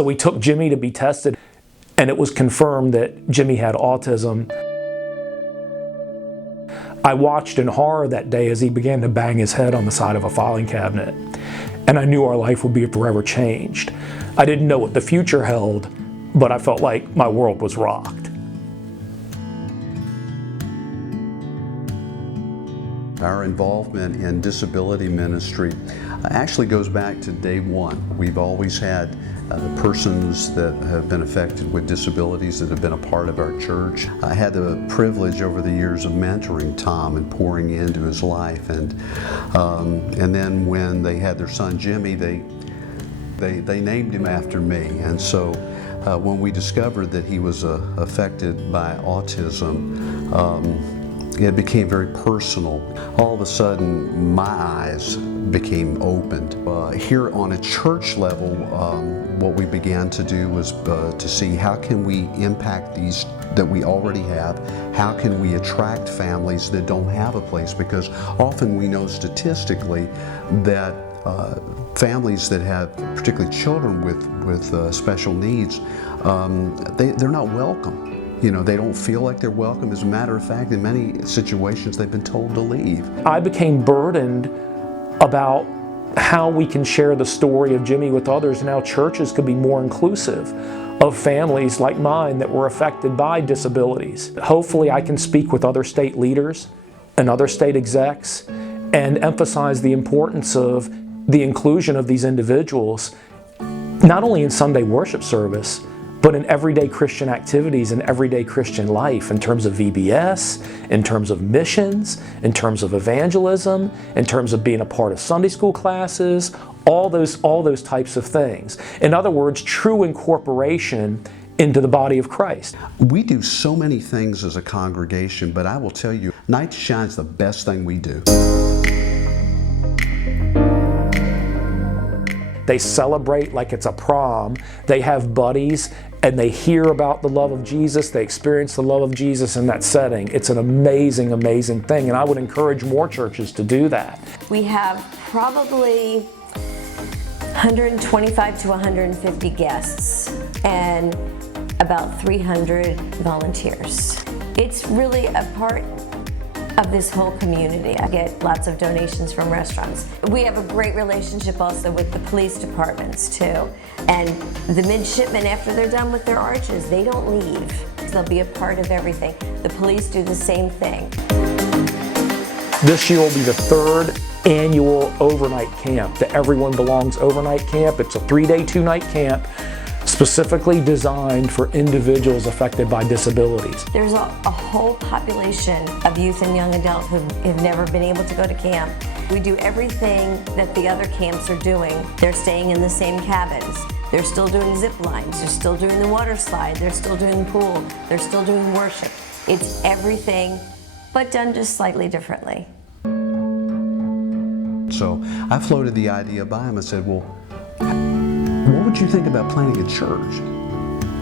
So we took Jimmy to be tested, and it was confirmed that Jimmy had autism. I watched in horror that day as he began to bang his head on the side of a filing cabinet, and I knew our life would be forever changed. I didn't know what the future held, but I felt like my world was rocked. Our involvement in disability ministry actually goes back to day one. We've always had persons that have been affected with disabilities that have been a part of our church. I had the privilege over the years of mentoring Tom and pouring into his life, and then when they had their son Jimmy, they named him after me. And so when we discovered that he was affected by autism, it became very personal. All of a sudden, my eyes became opened. Here on a church level, what we began to do was to see how can we impact these that we already have, how can we attract families that don't have a place, because often we know statistically that families that have particularly children with special needs, they're not welcome. You know, they don't feel like they're welcome. As a matter of fact, in many situations, they've been told to leave. I became burdened about how we can share the story of Jimmy with others and how churches could be more inclusive of families like mine that were affected by disabilities. Hopefully I can speak with other state leaders and other state execs and emphasize the importance of the inclusion of these individuals, not only in Sunday worship service, but in everyday Christian activities and everyday Christian life, in terms of VBS, in terms of missions, in terms of evangelism, in terms of being a part of Sunday school classes, all those types of things. In other words, true incorporation into the body of Christ. We do so many things as a congregation, but I will tell you, Night to Shine is the best thing we do. They celebrate like it's a prom. They have buddies and they hear about the love of Jesus. They experience the love of Jesus in that setting. It's an amazing, amazing thing, and I would encourage more churches to do that. We have probably 125 to 150 guests and about 300 volunteers. It's really a part of this whole community. I get lots of donations from restaurants. We have a great relationship also with the police departments too. And the midshipmen, after they're done with their arches, they don't leave. They'll be a part of everything. The police do the same thing. This year will be the third annual overnight camp, the Everyone Belongs overnight camp. It's a 3-day, 2-night camp specifically designed for individuals affected by disabilities. There's a whole population of youth and young adults who have never been able to go to camp. We do everything that the other camps are doing. They're staying in the same cabins. They're still doing zip lines. They're still doing the water slide. They're still doing the pool. They're still doing worship. It's everything, but done just slightly differently. So I floated the idea by him and said, well, what would you think about planting a church?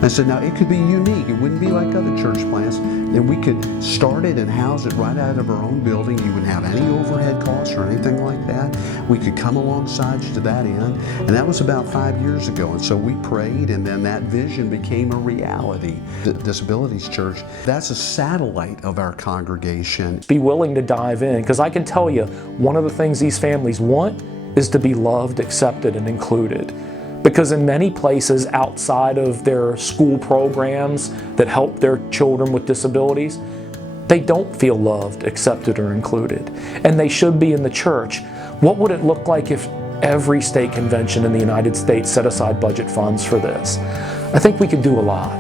I said, now it could be unique. It wouldn't be like other church plants. And we could start it and house it right out of our own building. You wouldn't have any overhead costs or anything like that. We could come alongside you to that end. And that was about 5 years ago. And so we prayed, and then that vision became a reality. The Disabilities Church, that's a satellite of our congregation. Be willing to dive in, because I can tell you, one of the things these families want is to be loved, accepted, and included. Because in many places outside of their school programs that help their children with disabilities, they don't feel loved, accepted, or included. And they should be in the church. What would it look like if every state convention in the United States set aside budget funds for this? I think we could do a lot.